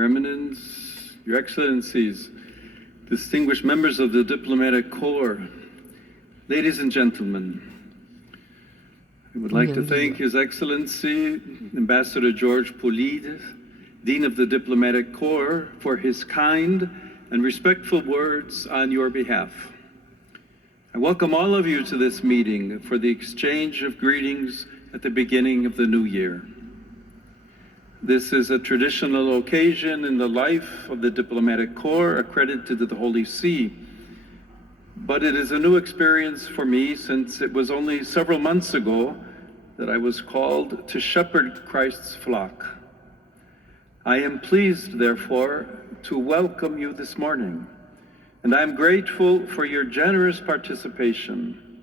Your Eminence, Your Excellencies, distinguished members of the Diplomatic Corps, ladies and gentlemen, I would like to thank His Excellency, Ambassador George Pulides, Dean of the Diplomatic Corps, for his kind and respectful words on your behalf. I welcome all of you to this meeting for the exchange of greetings at the beginning of the new year. This is a traditional occasion in the life of the Diplomatic Corps, accredited to the Holy See, but it is a new experience for me since it was only several months ago that I was called to shepherd Christ's flock. I am pleased, therefore, to welcome you this morning, and I am grateful for your generous participation,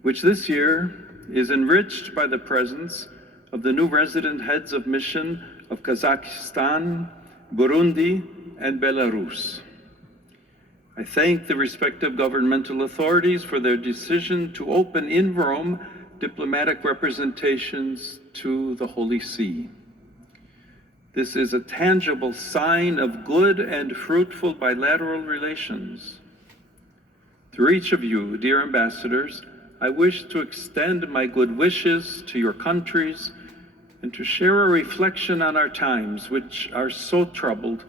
which this year is enriched by the presence of the new resident heads of mission of Kazakhstan, Burundi, and Belarus. I thank the respective governmental authorities for their decision to open in Rome diplomatic representations to the Holy See. This is a tangible sign of good and fruitful bilateral relations. Through each of you, dear ambassadors, I wish to extend my good wishes to your countries and to share a reflection on our times, which are so troubled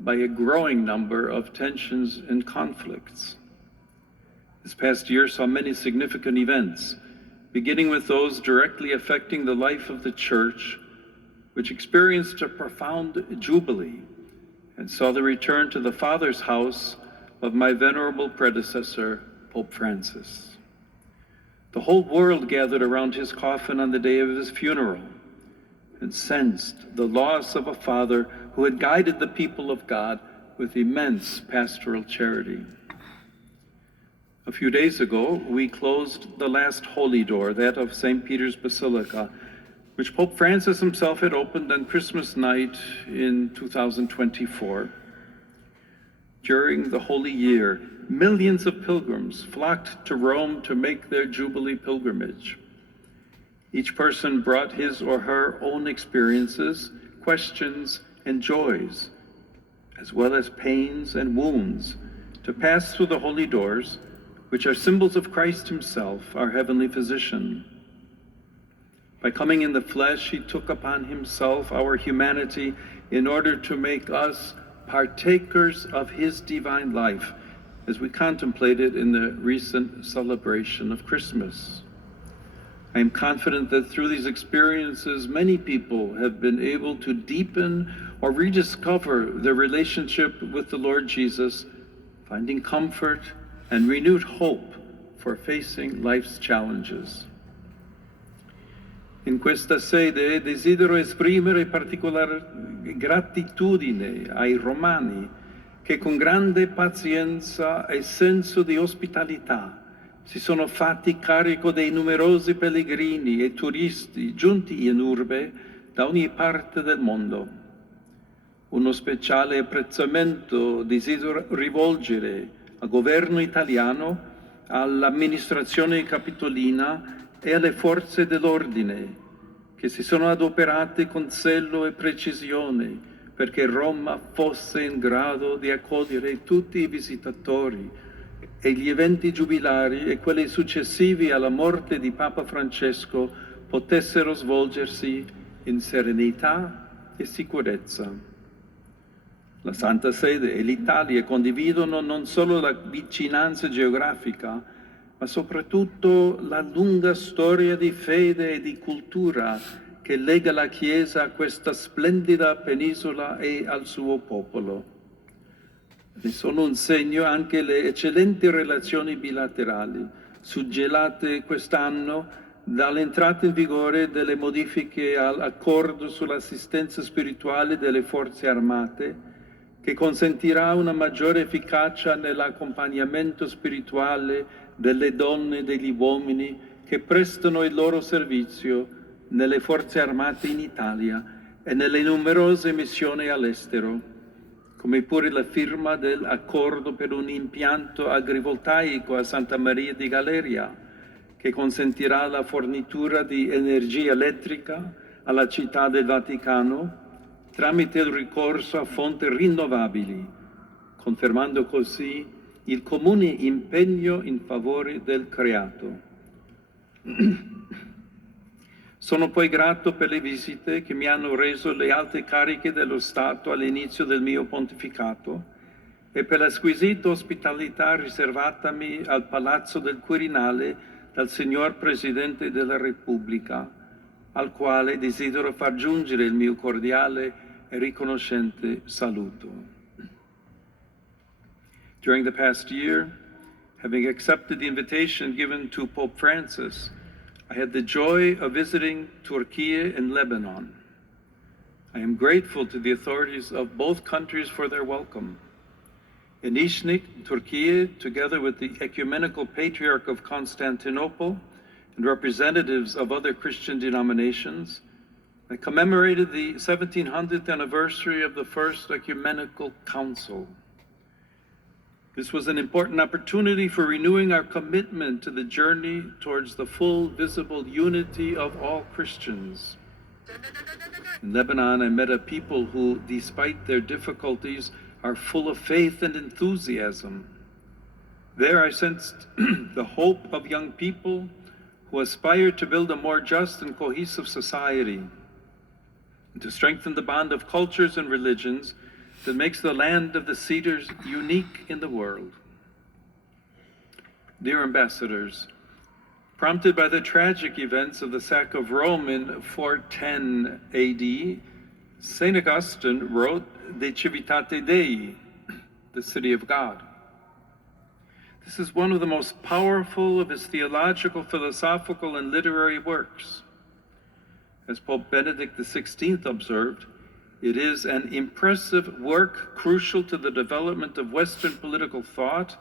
by a growing number of tensions and conflicts. This past year saw many significant events, beginning with those directly affecting the life of the Church, which experienced a profound jubilee and saw the return to the Father's house of my venerable predecessor, Pope Francis. The whole world gathered around his coffin on the day of his funeral and sensed the loss of a father who had guided the people of God with immense pastoral charity. A few days ago, we closed the last holy door, that of St. Peter's Basilica, which Pope Francis himself had opened on Christmas night in 2024. During the Holy Year, millions of pilgrims flocked to Rome to make their Jubilee pilgrimage. Each person brought his or her own experiences, questions, and joys, as well as pains and wounds, to pass through the holy doors, which are symbols of Christ himself, our heavenly physician. By coming in the flesh, he took upon himself our humanity in order to make us partakers of his divine life, as we contemplated in the recent celebration of Christmas. I am confident that through these experiences, many people have been able to deepen or rediscover their relationship with the Lord Jesus, finding comfort and renewed hope for facing life's challenges. In questa sede desidero esprimere particolare gratitudine ai romani che con grande pazienza e senso di ospitalità si sono fatti carico dei numerosi pellegrini e turisti giunti in urbe da ogni parte del mondo. Uno speciale apprezzamento desidero rivolgere al governo italiano, all'amministrazione capitolina e alle forze dell'ordine, che si sono adoperate con zelo e precisione perché Roma fosse in grado di accogliere tutti i visitatori e gli eventi giubilari e quelli successivi alla morte di Papa Francesco potessero svolgersi in serenità e sicurezza. La Santa Sede e l'Italia condividono non solo la vicinanza geografica, ma soprattutto la lunga storia di fede e di cultura che lega la Chiesa a questa splendida penisola e al suo popolo. Ne sono un segno anche le eccellenti relazioni bilaterali, suggellate quest'anno dall'entrata in vigore delle modifiche all'accordo sull'assistenza spirituale delle forze armate, che consentirà una maggiore efficacia nell'accompagnamento spirituale delle donne e degli uomini che prestano il loro servizio nelle forze armate in Italia e nelle numerose missioni all'estero, come pure la firma dell'accordo per un impianto agrivoltaico a Santa Maria di Galeria, che consentirà la fornitura di energia elettrica alla Città del Vaticano tramite il ricorso a fonti rinnovabili, confermando così il comune impegno in favore del creato. Sono poi grato per le visite che mi hanno reso le alte cariche dello Stato all'inizio del mio pontificato e per la squisita ospitalità riservatami al Palazzo del Quirinale dal signor Presidente della Repubblica, al quale desidero far giungere il mio cordiale e riconoscente saluto. During the past year, having accepted the invitation given to Pope Francis, I had the joy of visiting Turkey and Lebanon. I am grateful to the authorities of both countries for their welcome. In Iznik, Turkey, together with the Ecumenical Patriarch of Constantinople and representatives of other Christian denominations, I commemorated the 1700th anniversary of the First Ecumenical Council. This was an important opportunity for renewing our commitment to the journey towards the full, visible unity of all Christians. In Lebanon, I met a people who, despite their difficulties, are full of faith and enthusiasm. There I sensed the hope of young people who aspire to build a more just and cohesive society, and to strengthen the bond of cultures and religions that makes the land of the cedars unique in the world. Dear ambassadors, prompted by the tragic events of the sack of Rome in 410 AD, St. Augustine wrote De Civitate Dei, the city of God. This is one of the most powerful of his theological, philosophical, and literary works. As Pope Benedict XVI observed, it is an impressive work crucial to the development of Western political thought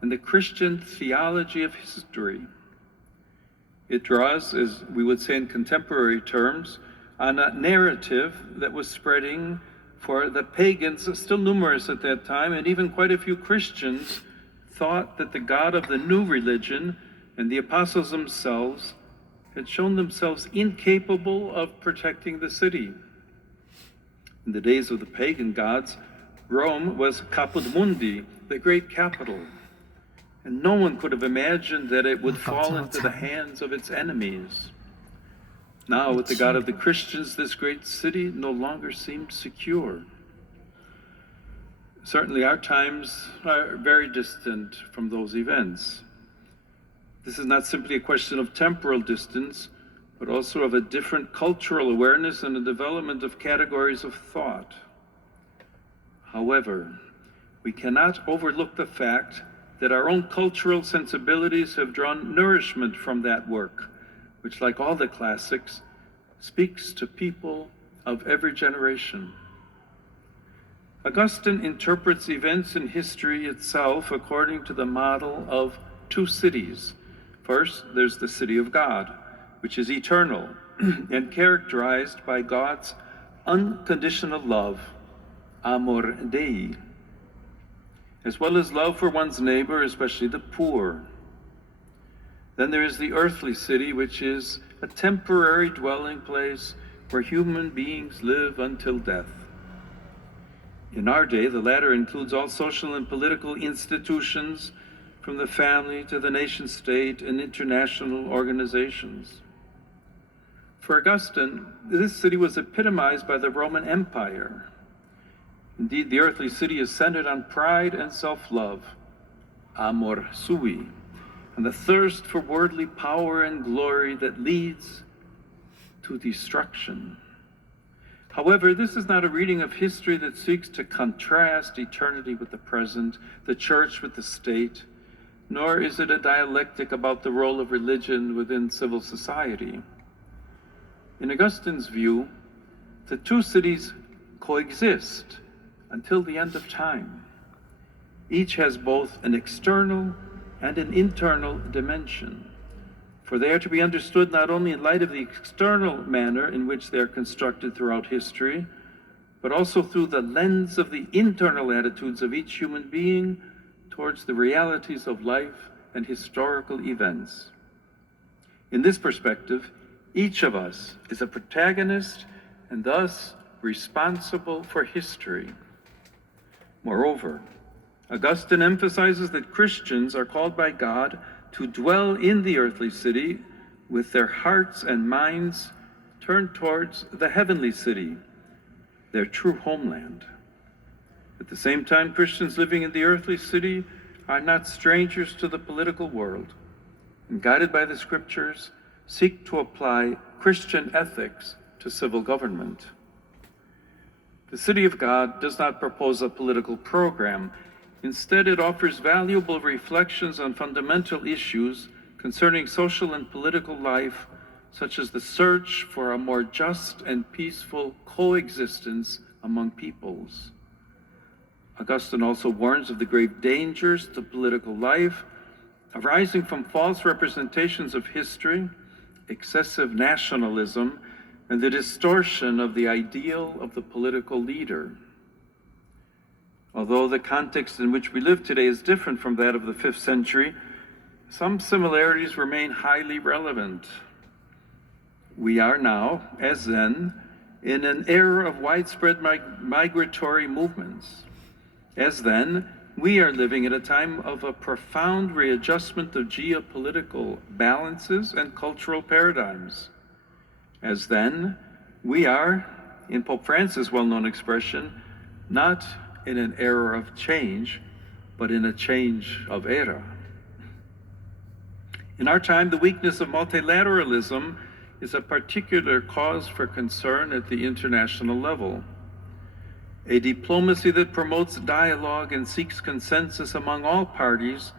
and the Christian theology of history. It draws, as we would say in contemporary terms, on a narrative that was spreading for the pagans, still numerous at that time, and even quite a few Christians thought that the God of the new religion and the apostles themselves had shown themselves incapable of protecting the city. In the days of the pagan gods, Rome was Caput Mundi, the great capital, and no one could have imagined that it would fall into the hands of its enemies. Now, with the God of the Christians, this great city no longer seemed secure. Certainly, our times are very distant from those events. This is not simply a question of temporal distance, but also of a different cultural awareness and a development of categories of thought. However, we cannot overlook the fact that our own cultural sensibilities have drawn nourishment from that work, which, like all the classics, speaks to people of every generation. Augustine interprets events in history itself according to the model of two cities. First, there's the city of God, which is eternal and characterized by God's unconditional love, amor Dei, as well as love for one's neighbor, especially the poor. Then there is the earthly city, which is a temporary dwelling place where human beings live until death. In our day, the latter includes all social and political institutions, from the family to the nation state and international organizations. For Augustine, this city was epitomized by the Roman Empire. Indeed, the earthly city is centered on pride and self-love, amor sui, and the thirst for worldly power and glory that leads to destruction. However, this is not a reading of history that seeks to contrast eternity with the present, the church with the state, nor is it a dialectic about the role of religion within civil society. In Augustine's view, the two cities coexist until the end of time. Each has both an external and an internal dimension, for they are to be understood not only in light of the external manner in which they are constructed throughout history, but also through the lens of the internal attitudes of each human being towards the realities of life and historical events. In this perspective, each of us is a protagonist and thus responsible for history. Moreover, Augustine emphasizes that Christians are called by God to dwell in the earthly city with their hearts and minds turned towards the heavenly city, their true homeland. At the same time, Christians living in the earthly city are not strangers to the political world, and guided by the scriptures, seek to apply Christian ethics to civil government. The City of God does not propose a political program. Instead, it offers valuable reflections on fundamental issues concerning social and political life, such as the search for a more just and peaceful coexistence among peoples. Augustine also warns of the grave dangers to political life arising from false representations of history, excessive nationalism, and the distortion of the ideal of the political leader. Although the context in which we live today is different from that of the 5th century, some similarities remain highly relevant. We are now, as then, in an era of widespread migratory movements. As then, we are living at a time of a profound readjustment of geopolitical balances and cultural paradigms. As then, we are, in Pope Francis' well-known expression, not in an era of change, but in a change of era. In our time, the weakness of multilateralism is a particular cause for concern at the international level. A diplomacy that promotes dialogue and seeks consensus among all parties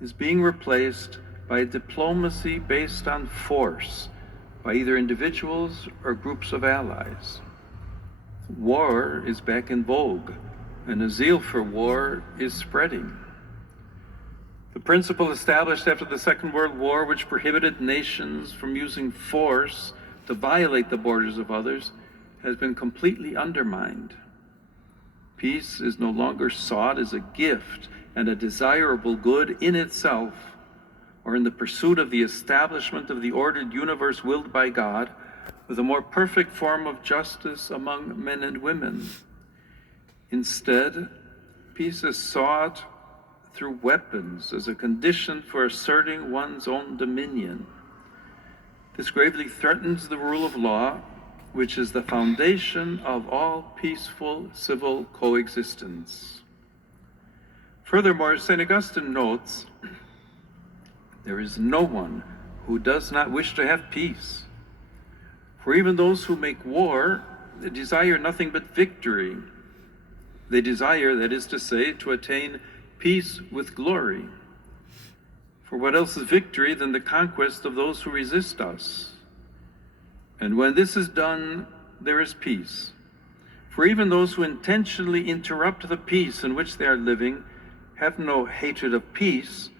is being replaced by a diplomacy based on force by either individuals or groups of allies. War is back in vogue, and a zeal for war is spreading. The principle established after the Second World War, which prohibited nations from using force to violate the borders of others, has been completely undermined. Peace is no longer sought as a gift and a desirable good in itself, or in the pursuit of the establishment of the ordered universe willed by God, with a more perfect form of justice among men and women. Instead, peace is sought through weapons as a condition for asserting one's own dominion. This gravely threatens the rule of law, which is the foundation of all peaceful civil coexistence. Furthermore, St. Augustine notes, there is no one who does not wish to have peace. For even those who make war desire nothing but victory. They desire, that is to say, to attain peace with glory. For what else is victory than the conquest of those who resist us? And when this is done, there is peace. For even those who intentionally interrupt the peace in which they are living have no hatred of peace,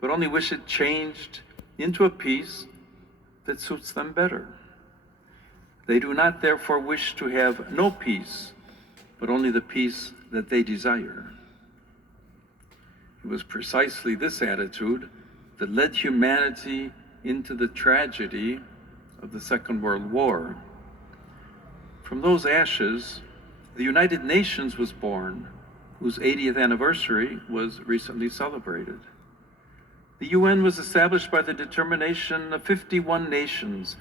but only wish it changed into a peace that suits them better. They do not therefore wish to have no peace, but only the peace that they desire. It was precisely this attitude that led humanity into the tragedy of the Second World War. From those ashes, the United Nations was born, whose 80th anniversary was recently celebrated. The UN was established by the determination of 51 nations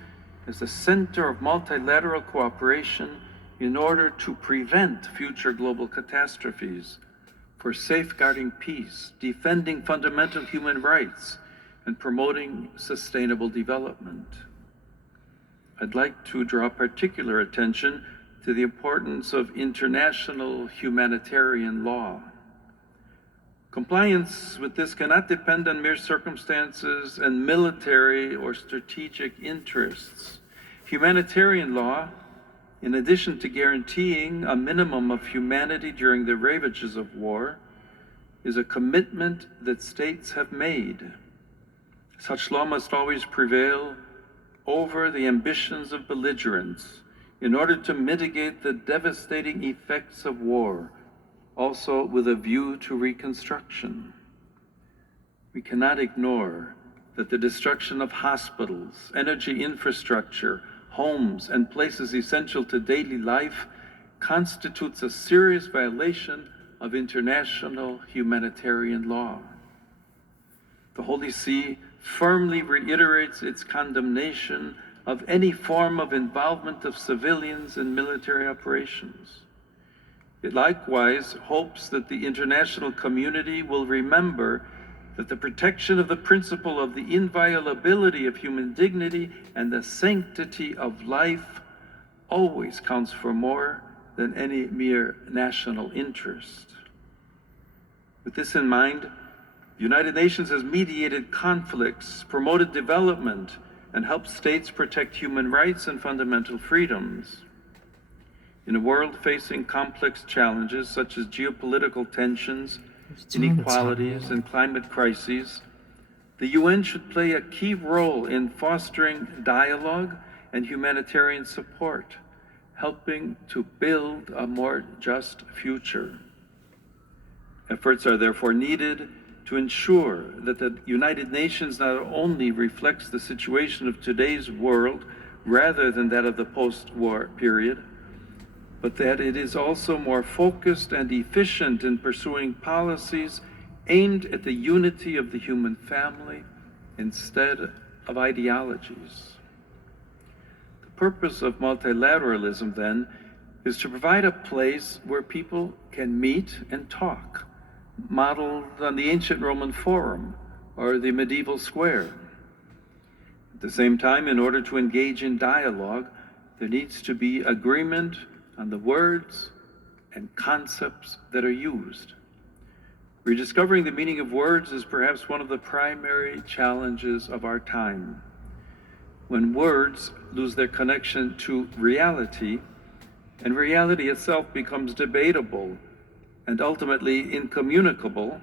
as the center of multilateral cooperation in order to prevent future global catastrophes, for safeguarding peace, defending fundamental human rights, and promoting sustainable development. I'd like to draw particular attention to the importance of international humanitarian law. Compliance with this cannot depend on mere circumstances and military or strategic interests. Humanitarian law, in addition to guaranteeing a minimum of humanity during the ravages of war, is a commitment that states have made. Such law must always prevail over the ambitions of belligerents in order to mitigate the devastating effects of war, also with a view to reconstruction. We cannot ignore that the destruction of hospitals, energy infrastructure, homes, and places essential to daily life constitutes a serious violation of international humanitarian law. The Holy See firmly reiterates its condemnation of any form of involvement of civilians in military operations. It likewise hopes that the international community will remember that the protection of the principle of the inviolability of human dignity and the sanctity of life always counts for more than any mere national interest. With this in mind, the United Nations has mediated conflicts, promoted development, and helped states protect human rights and fundamental freedoms. In a world facing complex challenges such as geopolitical tensions, inequalities, and climate crises, the UN should play a key role in fostering dialogue and humanitarian support, helping to build a more just future. Efforts are therefore needed to ensure that the United Nations not only reflects the situation of today's world rather than that of the post-war period, but that it is also more focused and efficient in pursuing policies aimed at the unity of the human family instead of ideologies. The purpose of multilateralism, then, is to provide a place where people can meet and talk, modeled on the ancient Roman Forum or the medieval square. At the same time, in order to engage in dialogue, there needs to be agreement on the words and concepts that are used. Rediscovering the meaning of words is perhaps one of the primary challenges of our time. When words lose their connection to reality, and reality itself becomes debatable and ultimately incommunicable,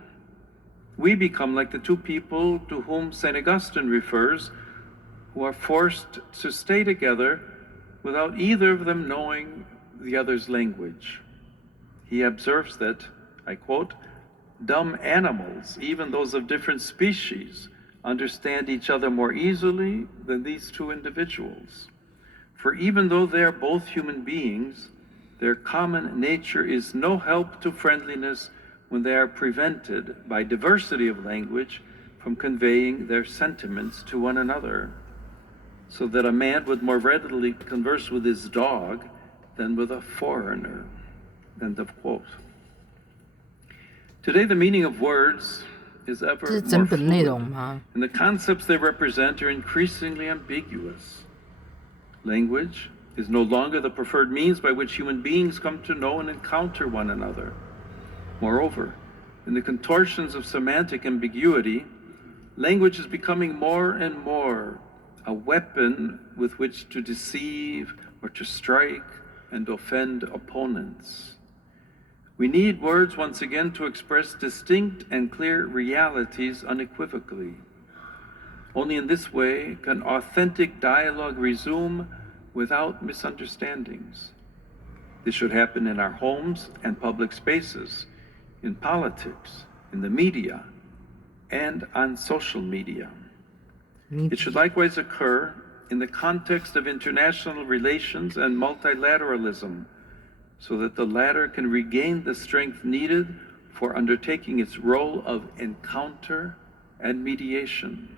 we become like the two people to whom St. Augustine refers, who are forced to stay together without either of them knowing the other's language. He observes that, I quote, "Dumb animals, even those of different species, understand each other more easily than these two individuals. For even though they are both human beings, their common nature is no help to friendliness when they are prevented by diversity of language from conveying their sentiments to one another, so that a man would more readily converse with his dog than with a foreigner." End of quote. Today, the meaning of words is ever more fluid, and the concepts they represent are increasingly ambiguous. Language is no longer the preferred means by which human beings come to know and encounter one another. Moreover, in the contortions of semantic ambiguity, language is becoming more and more a weapon with which to deceive or to strike and offend opponents. We need words once again to express distinct and clear realities unequivocally. Only in this way can authentic dialogue resume without misunderstandings. This should happen in our homes and public spaces, in politics, in the media, and on social media. It should likewise occur in the context of international relations and multilateralism, so that the latter can regain the strength needed for undertaking its role of encounter and mediation.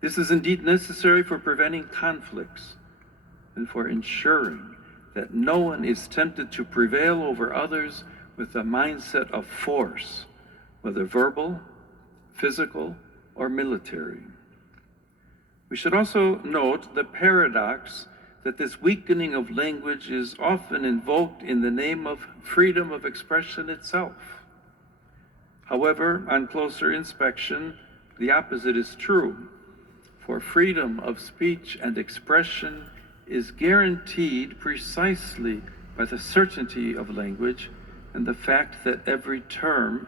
This is indeed necessary for preventing conflicts and for ensuring that no one is tempted to prevail over others with a mindset of force, whether verbal, physical, or military. We should also note the paradox that this weakening of language is often invoked in the name of freedom of expression itself. However, on closer inspection, the opposite is true, for freedom of speech and expression is guaranteed precisely by the certainty of language and the fact that every term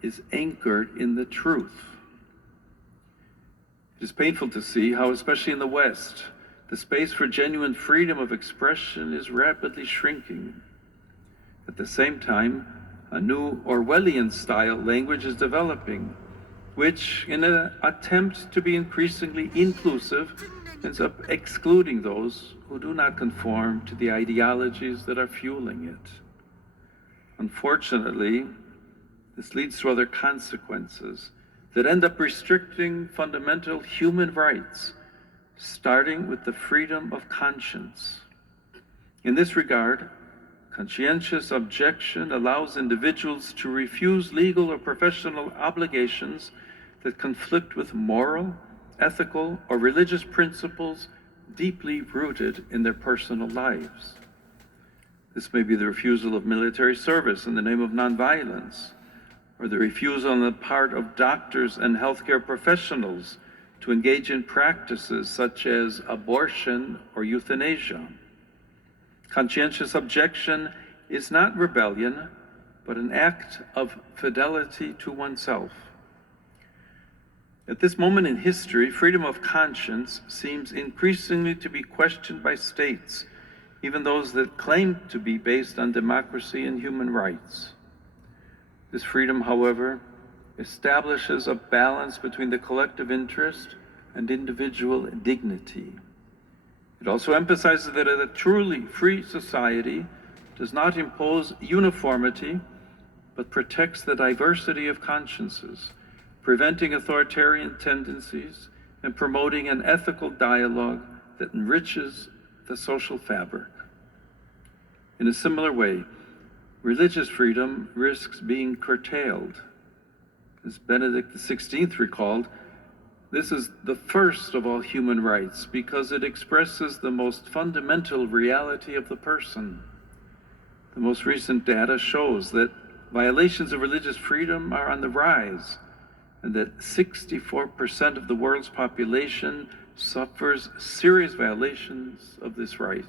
is anchored in the truth. It is painful to see how, especially in the West, the space for genuine freedom of expression is rapidly shrinking. At the same time, a new Orwellian-style language is developing, which, in an attempt to be increasingly inclusive, ends up excluding those who do not conform to the ideologies that are fueling it. Unfortunately, this leads to other consequences that end up restricting fundamental human rights, starting with the freedom of conscience. In this regard, conscientious objection allows individuals to refuse legal or professional obligations that conflict with moral, ethical, or religious principles deeply rooted in their personal lives. This may be the refusal of military service in the name of nonviolence, or the refusal on the part of doctors and healthcare professionals to engage in practices such as abortion or euthanasia. Conscientious objection is not rebellion, but an act of fidelity to oneself. At this moment in history, freedom of conscience seems increasingly to be questioned by states, even those that claim to be based on democracy and human rights. This freedom, however, establishes a balance between the collective interest and individual dignity. It also emphasizes that a truly free society does not impose uniformity, but protects the diversity of consciences, preventing authoritarian tendencies and promoting an ethical dialogue that enriches the social fabric. In a similar way, religious freedom risks being curtailed. As Benedict XVI recalled, this is the first of all human rights because it expresses the most fundamental reality of the person. The most recent data shows that violations of religious freedom are on the rise, and that 64% of the world's population suffers serious violations of this right.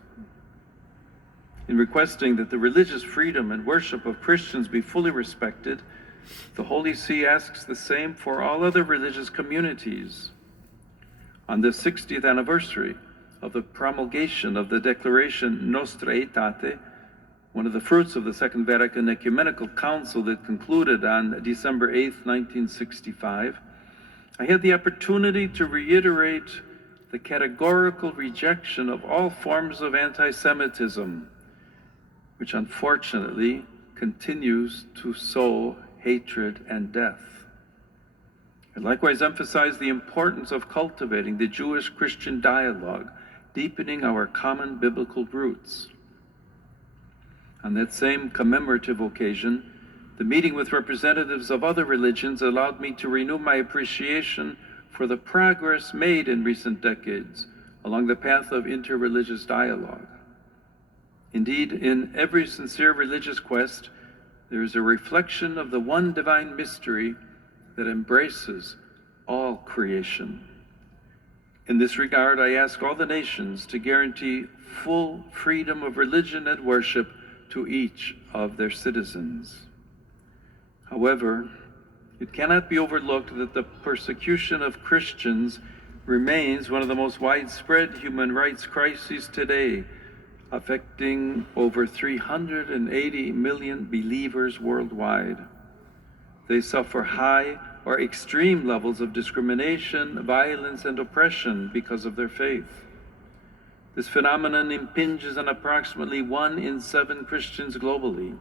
In requesting that the religious freedom and worship of Christians be fully respected, the Holy See asks the same for all other religious communities. On the 60th anniversary of the promulgation of the Declaration Nostra Aetate, one of the fruits of the Second Vatican Ecumenical Council that concluded on December 8, 1965, I had the opportunity to reiterate the categorical rejection of all forms of anti-Semitism, which unfortunately continues to sow hatred and death. I likewise emphasize the importance of cultivating the Jewish-Christian dialogue, deepening our common biblical roots. On that same commemorative occasion, the meeting with representatives of other religions allowed me to renew my appreciation for the progress made in recent decades along the path of interreligious dialogue. Indeed, in every sincere religious quest, there is a reflection of the one divine mystery that embraces all creation. In this regard, I ask all the nations to guarantee full freedom of religion and worship to each of their citizens. However, it cannot be overlooked that the persecution of Christians remains one of the most widespread human rights crises today, affecting over 380 million believers worldwide. They suffer high or extreme levels of discrimination, violence, and oppression because of their faith. This phenomenon impinges on approximately 1 in 7 Christians globally,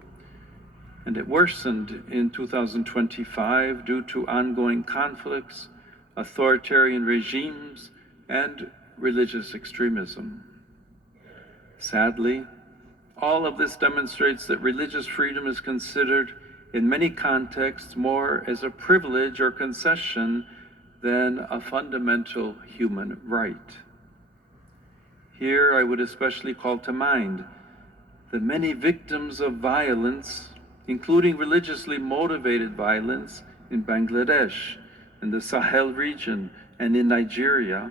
and it worsened in 2025 due to ongoing conflicts, authoritarian regimes, and religious extremism. Sadly, all of this demonstrates that religious freedom is considered in many contexts more as a privilege or concession than a fundamental human right. Here I would especially call to mind the many victims of violence, including religiously motivated violence in Bangladesh, in the Sahel region, and in Nigeria,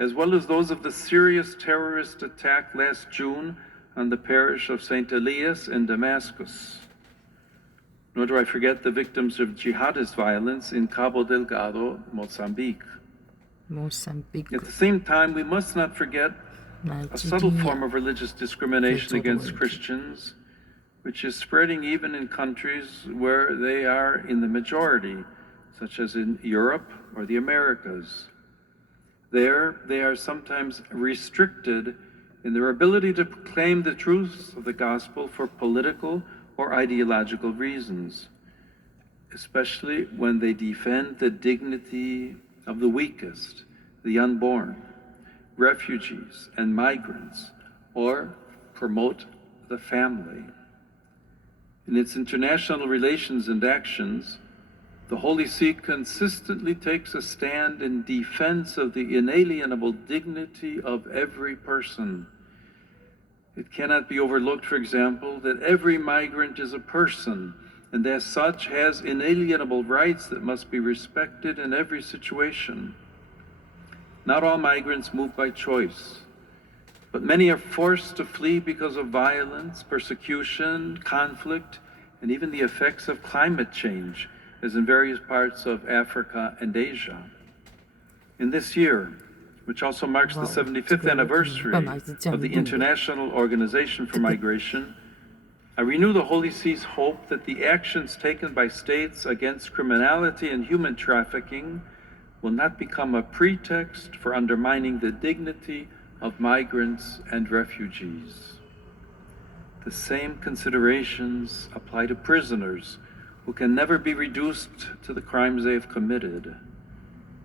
as well as those of the serious terrorist attack last June on the parish of St. Elias in Damascus. Nor do I forget the victims of jihadist violence in Cabo Delgado, Mozambique. At the same time, we must not forget a subtle form of religious discrimination against Christians, which is spreading even in countries where they are in the majority, such as in Europe or the Americas. There, they are sometimes restricted in their ability to proclaim the truths of the gospel for political or ideological reasons, especially when they defend the dignity of the weakest, the unborn, refugees, and migrants, or promote the family. In its international relations and actions, the Holy See consistently takes a stand in defense of the inalienable dignity of every person. It cannot be overlooked, for example, that every migrant is a person and as such has inalienable rights that must be respected in every situation. Not all migrants move by choice, but many are forced to flee because of violence, persecution, conflict, and even the effects of climate change, as in various parts of Africa and Asia. In this year, which also marks the 75th anniversary of the International Organization for Migration, I renew the Holy See's hope that the actions taken by states against criminality and human trafficking will not become a pretext for undermining the dignity of migrants and refugees. The same considerations apply to prisoners who can never be reduced to the crimes they have committed.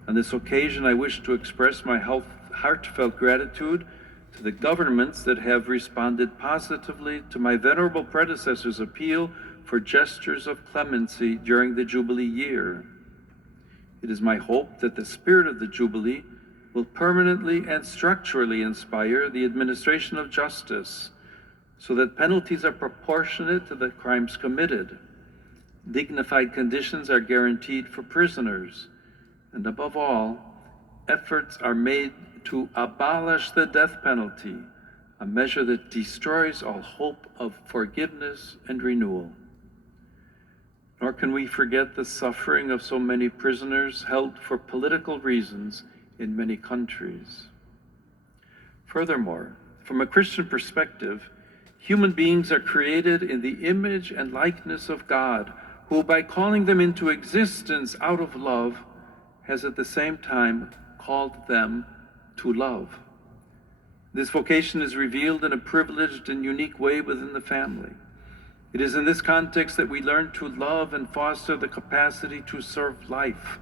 On this occasion, I wish to express my heartfelt gratitude to the governments that have responded positively to my venerable predecessor's appeal for gestures of clemency during the Jubilee year. It is my hope that the spirit of the Jubilee will permanently and structurally inspire the administration of justice so that penalties are proportionate to the crimes committed. Dignified conditions are guaranteed for prisoners, and above all, efforts are made to abolish the death penalty, a measure that destroys all hope of forgiveness and renewal. Nor can we forget the suffering of so many prisoners held for political reasons in many countries. Furthermore, from a Christian perspective, human beings are created in the image and likeness of God, who, by calling them into existence out of love, has at the same time called them to love. This vocation is revealed in a privileged and unique way within the family. It is in this context that we learn to love and foster the capacity to serve life,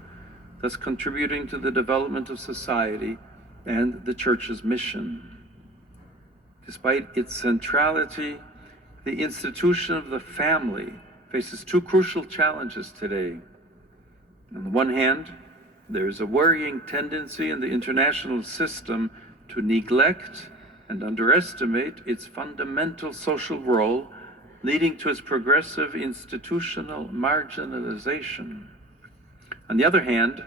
thus contributing to the development of society and the Church's mission. Despite its centrality, the institution of the family faces two crucial challenges today. On the one hand, there is a worrying tendency in the international system to neglect and underestimate its fundamental social role, leading to its progressive institutional marginalization. On the other hand,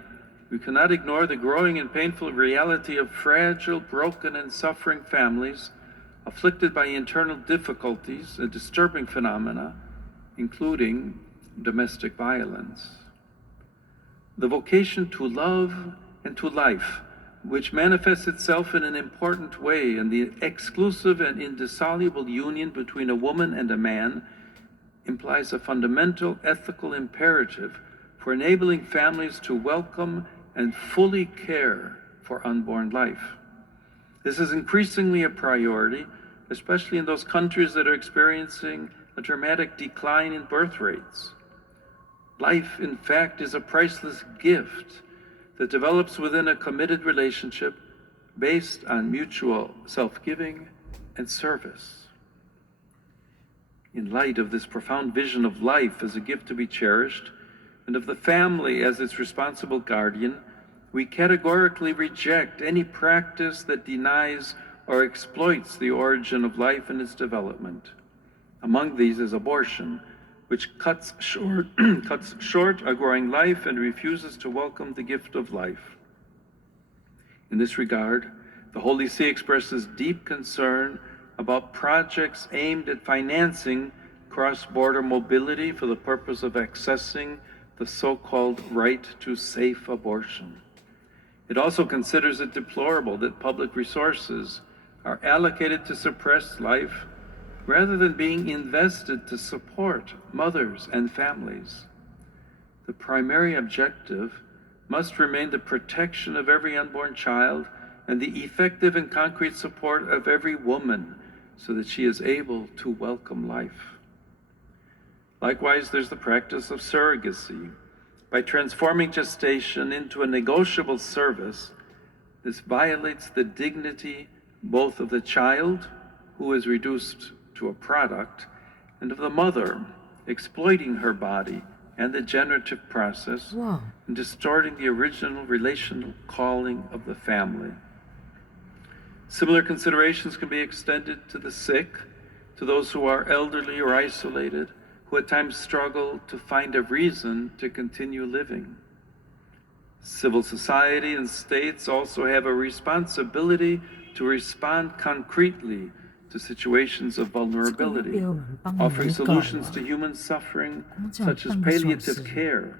we cannot ignore the growing and painful reality of fragile, broken, and suffering families afflicted by internal difficulties and disturbing phenomena, including domestic violence. The vocation to love and to life, which manifests itself in an important way in the exclusive and indissoluble union between a woman and a man, implies a fundamental ethical imperative for enabling families to welcome and fully care for unborn life. This is increasingly a priority, especially in those countries that are experiencing a dramatic decline in birth rates. Life, in fact, is a priceless gift that develops within a committed relationship based on mutual self-giving and service. In light of this profound vision of life as a gift to be cherished, and of the family as its responsible guardian, we categorically reject any practice that denies or exploits the origin of life and its development. Among these is abortion, which cuts short a growing life and refuses to welcome the gift of life. In this regard, the Holy See expresses deep concern about projects aimed at financing cross-border mobility for the purpose of accessing the so-called right to safe abortion. It also considers it deplorable that public resources are allocated to suppress life rather than being invested to support mothers and families. the primary objective must remain the protection of every unborn child and the effective and concrete support of every woman so that she is able to welcome life. Likewise, there's the practice of surrogacy. By transforming gestation into a negotiable service, this violates the dignity both of the child, who is reduced to a product, and of the mother, exploiting her body and the generative process, and distorting the original relational calling of the family. Similar considerations can be extended to the sick, to those who are elderly or isolated, who at times struggle to find a reason to continue living. Civil society and states also have a responsibility to respond concretely to situations of vulnerability, offering solutions to human suffering such as palliative care,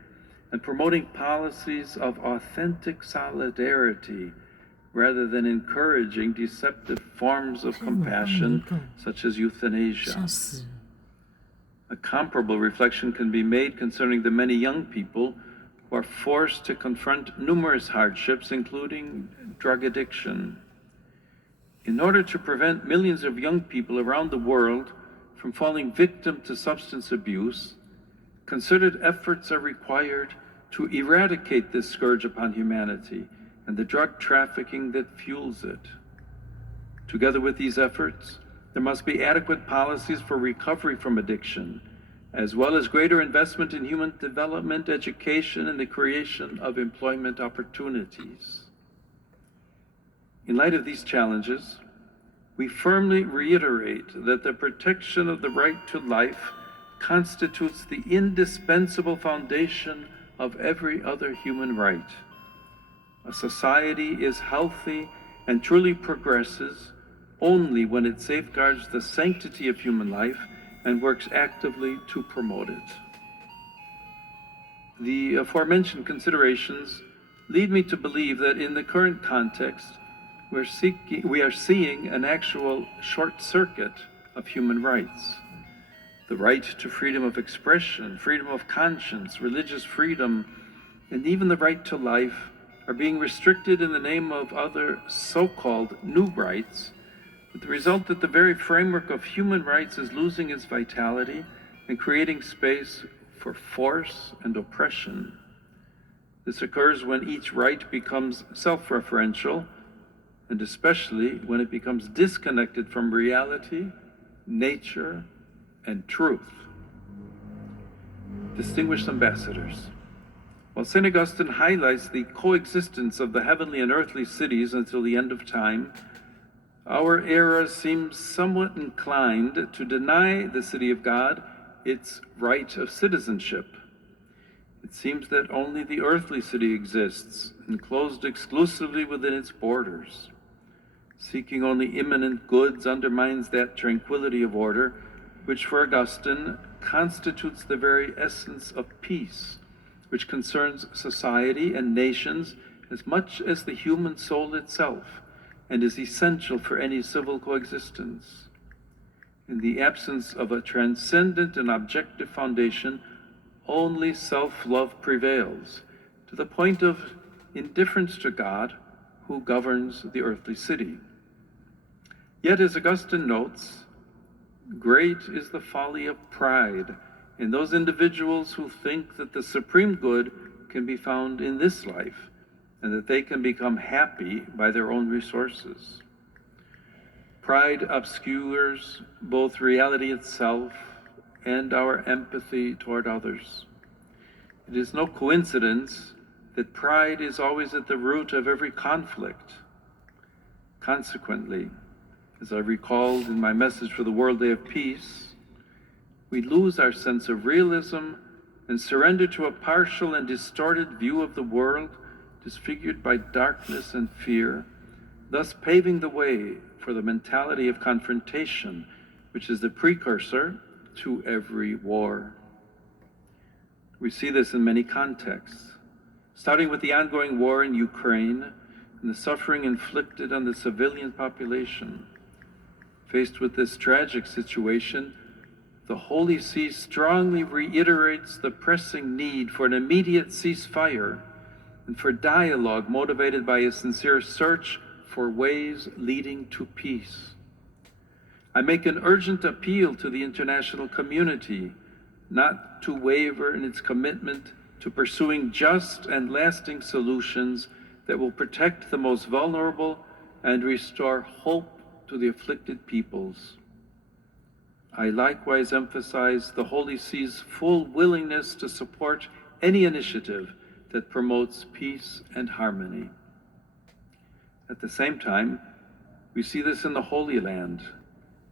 and promoting policies of authentic solidarity rather than encouraging deceptive forms of compassion such as euthanasia. A comparable reflection can be made concerning the many young people who are forced to confront numerous hardships, including drug addiction. In order to prevent millions of young people around the world from falling victim to substance abuse, concerted efforts are required to eradicate this scourge upon humanity and the drug trafficking that fuels it. Together with these efforts, there must be adequate policies for recovery from addiction, as well as greater investment in human development, education, and the creation of employment opportunities. In light of these challenges, we firmly reiterate that the protection of the right to life constitutes the indispensable foundation of every other human right. A society is healthy and truly progresses only when it safeguards the sanctity of human life and works actively to promote it. The aforementioned considerations lead me to believe that in the current context, we are seeing an actual short circuit of human rights. The right to freedom of expression, freedom of conscience, religious freedom, and even the right to life are being restricted in the name of other so-called new rights, with the result that the very framework of human rights is losing its vitality and creating space for force and oppression. This occurs when each right becomes self-referential, and especially when it becomes disconnected from reality, nature, and truth. Distinguished ambassadors, while St. Augustine highlights the coexistence of the heavenly and earthly cities until the end of time, our era seems somewhat inclined to deny the city of God its right of citizenship. It seems that only the earthly city exists, enclosed exclusively within its borders. Seeking only imminent goods undermines that tranquility of order, which for Augustine constitutes the very essence of peace, which concerns society and nations as much as the human soul itself, and is essential for any civil coexistence. In the absence of a transcendent and objective foundation, only self-love prevails, to the point of indifference to God, who governs the earthly city. Yet, as Augustine notes, great is the folly of pride in those individuals who think that the supreme good can be found in this life, and that they can become happy by their own resources. Pride obscures both reality itself and our empathy toward others. It is no coincidence that pride is always at the root of every conflict. Consequently, as I recalled in my message for the World Day of Peace, we lose our sense of realism and surrender to a partial and distorted view of the world, disfigured by darkness and fear, thus paving the way for the mentality of confrontation, which is the precursor to every war. We see this in many contexts, starting with the ongoing war in Ukraine and the suffering inflicted on the civilian population. Faced with this tragic situation, the Holy See strongly reiterates the pressing need for an immediate ceasefire and for dialogue motivated by a sincere search for ways leading to peace. I make an urgent appeal to the international community not to waver in its commitment to pursuing just and lasting solutions that will protect the most vulnerable and restore hope to the afflicted peoples. I likewise emphasize the Holy See's full willingness to support any initiative that promotes peace and harmony. At the same time, we see this in the Holy Land,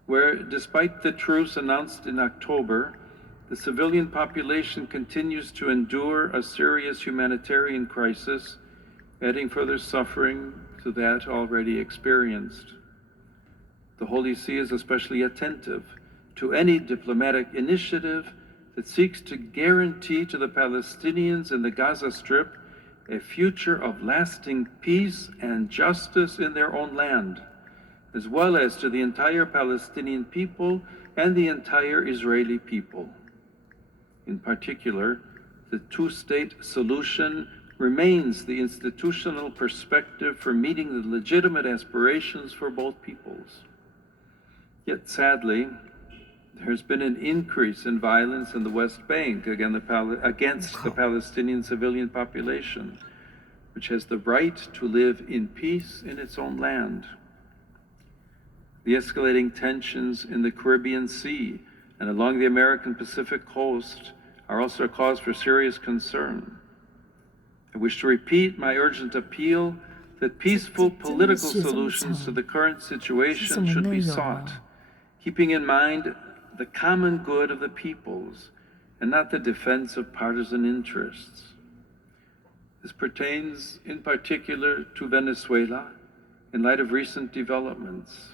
where, despite the truce announced in October, the civilian population continues to endure a serious humanitarian crisis, adding further suffering to that already experienced. The Holy See is especially attentive to any diplomatic initiative that seeks to guarantee to the Palestinians in the Gaza Strip a future of lasting peace and justice in their own land, as well as to the entire Palestinian people and the entire Israeli people. In particular, the two-state solution remains the institutional perspective for meeting the legitimate aspirations for both peoples. Yet sadly, there's been an increase in violence in the West Bank against the Palestinian civilian population, which has the right to live in peace in its own land. The escalating tensions in the Caribbean Sea and along the American Pacific coast are also a cause for serious concern. I wish to repeat my urgent appeal that peaceful political solutions to the current situation should be sought, keeping in mind the common good of the peoples and not the defense of partisan interests. This pertains in particular to Venezuela in light of recent developments.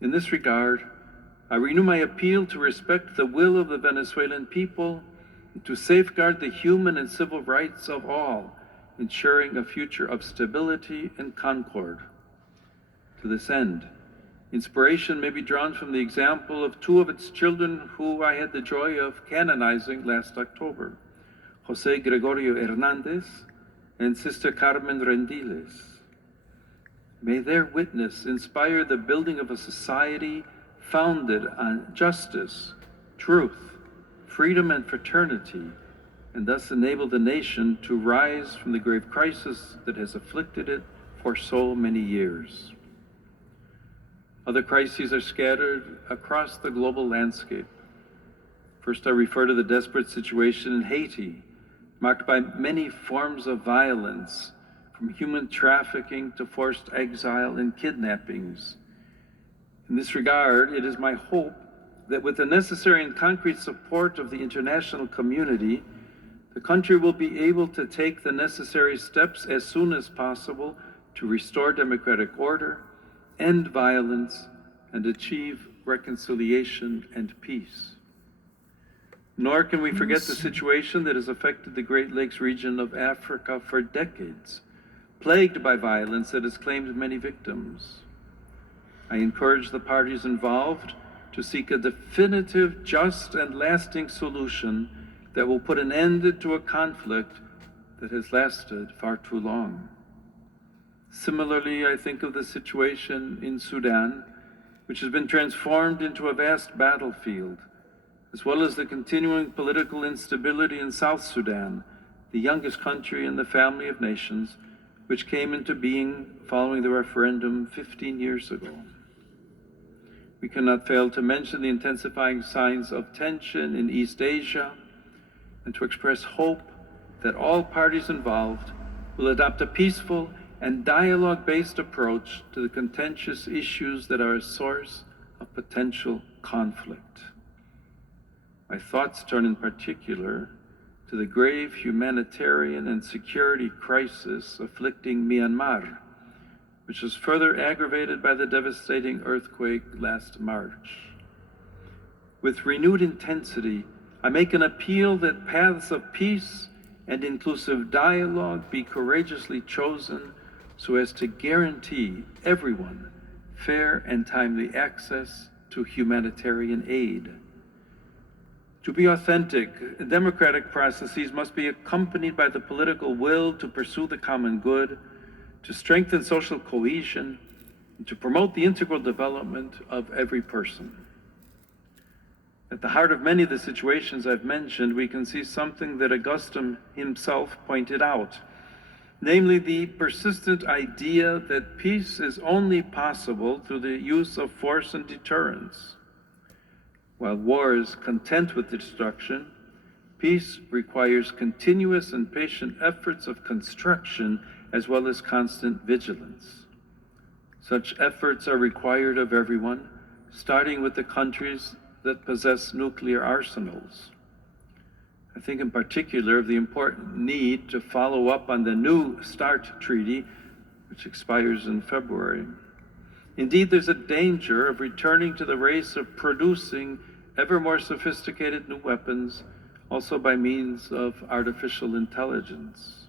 In this regard, I renew my appeal to respect the will of the Venezuelan people and to safeguard the human and civil rights of all, ensuring a future of stability and concord. To this end, inspiration may be drawn from the example of two of its children who I had the joy of canonizing last October, José Gregorio Hernández and Sister Carmen Rendiles. May their witness inspire the building of a society founded on justice, truth, freedom, and fraternity, and thus enable the nation to rise from the grave crisis that has afflicted it for so many years. Other crises are scattered across the global landscape. First, I refer to the desperate situation in Haiti, marked by many forms of violence, from human trafficking to forced exile and kidnappings. In this regard, it is my hope that with the necessary and concrete support of the international community, the country will be able to take the necessary steps as soon as possible to restore democratic order, end violence, and achieve reconciliation and peace. Nor can we forget the situation that has affected the Great Lakes region of Africa for decades, plagued by violence that has claimed many victims. I encourage the parties involved to seek a definitive, just, and lasting solution that will put an end to a conflict that has lasted far too long. Similarly, I think of the situation in Sudan, which has been transformed into a vast battlefield, as well as the continuing political instability in South Sudan, the youngest country in the family of nations, which came into being following the referendum 15 years ago. We cannot fail to mention the intensifying signs of tension in East Asia and to express hope that all parties involved will adopt a peaceful and dialogue-based approach to the contentious issues that are a source of potential conflict. My thoughts turn in particular to the grave humanitarian and security crisis afflicting Myanmar, which was further aggravated by the devastating earthquake last March. With renewed intensity, I make an appeal that paths of peace and inclusive dialogue be courageously chosen so as to guarantee everyone fair and timely access to humanitarian aid. To be authentic, democratic processes must be accompanied by the political will to pursue the common good, to strengthen social cohesion, and to promote the integral development of every person. At the heart of many of the situations I've mentioned, we can see something that Augustine himself pointed out, namely the persistent idea that peace is only possible through the use of force and deterrence. While war is content with destruction, peace requires continuous and patient efforts of construction as well as constant vigilance. Such efforts are required of everyone, starting with the countries that possess nuclear arsenals. I think in particular of the important need to follow up on the New START treaty, which expires in February. Indeed, there's a danger of returning to the race of producing ever more sophisticated new weapons, also by means of artificial intelligence.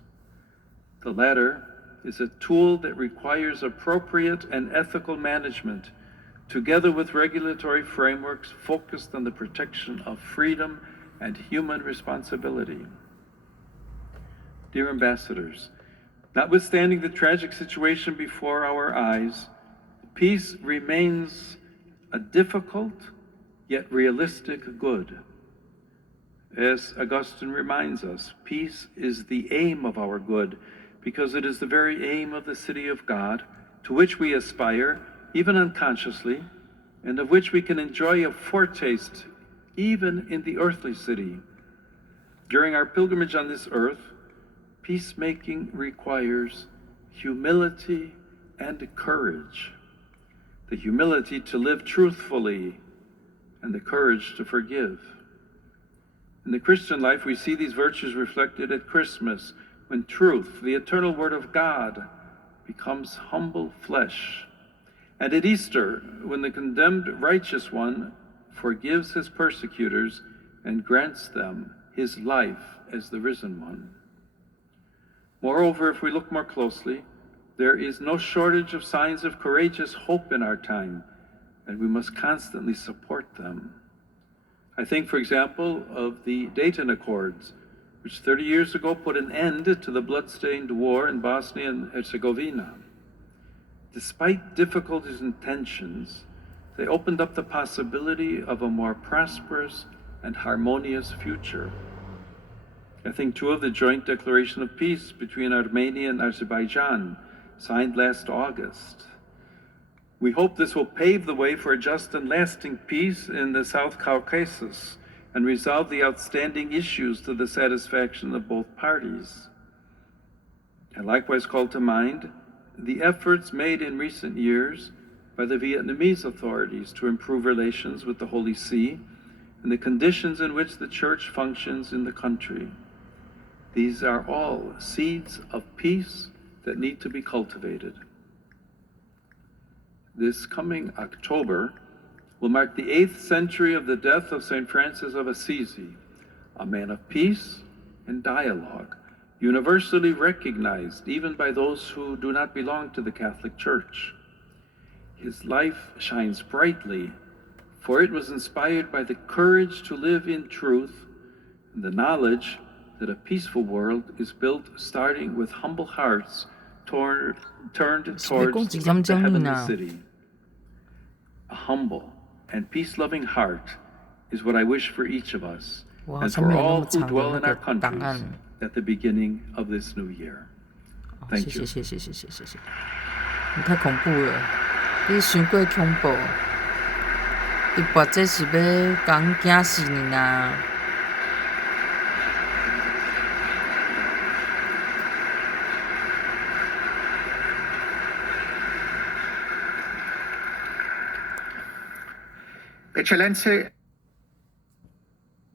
The latter is a tool that requires appropriate and ethical management, together with regulatory frameworks focused on the protection of freedom and human responsibility. Dear ambassadors, notwithstanding the tragic situation before our eyes, peace remains a difficult yet realistic good. As Augustine reminds us, peace is the aim of our good, because it is the very aim of the city of God, to which we aspire, even unconsciously, and of which we can enjoy a foretaste even in the earthly city. During our pilgrimage on this earth, peacemaking requires humility and courage. The humility to live truthfully and the courage to forgive. In the Christian life, we see these virtues reflected at Christmas, when truth, the eternal Word of God, becomes humble flesh. And at Easter, when the condemned righteous one forgives his persecutors and grants them his life as the risen one. Moreover, if we look more closely, there is no shortage of signs of courageous hope in our time, and we must constantly support them. I think, for example, of the Dayton Accords, which 30 years ago put an end to the blood-stained war in Bosnia and Herzegovina. Despite difficulties and tensions, they opened up the possibility of a more prosperous and harmonious future. I think too of the joint declaration of peace between Armenia and Azerbaijan, signed last August. We hope this will pave the way for a just and lasting peace in the South Caucasus and resolve the outstanding issues to the satisfaction of both parties. I likewise call to mind the efforts made in recent years by the Vietnamese authorities to improve relations with the Holy See and the conditions in which the Church functions in the country. These are all seeds of peace that need to be cultivated. This coming October will mark the 8th century of the death of St. Francis of Assisi, a man of peace and dialogue, universally recognized even by those who do not belong to the Catholic Church. His life shines brightly, for it was inspired by the courage to live in truth and the knowledge that a peaceful world is built starting with humble hearts turned towards the heavenly city. A humble and peace-loving heart is what I wish for each of us and for all who dwell in our countries at the beginning of this new year. Thank you. 谢谢。你太恐怖了，你伤过恐怖。伊跋这是要讲惊死你啦！Eccellenze,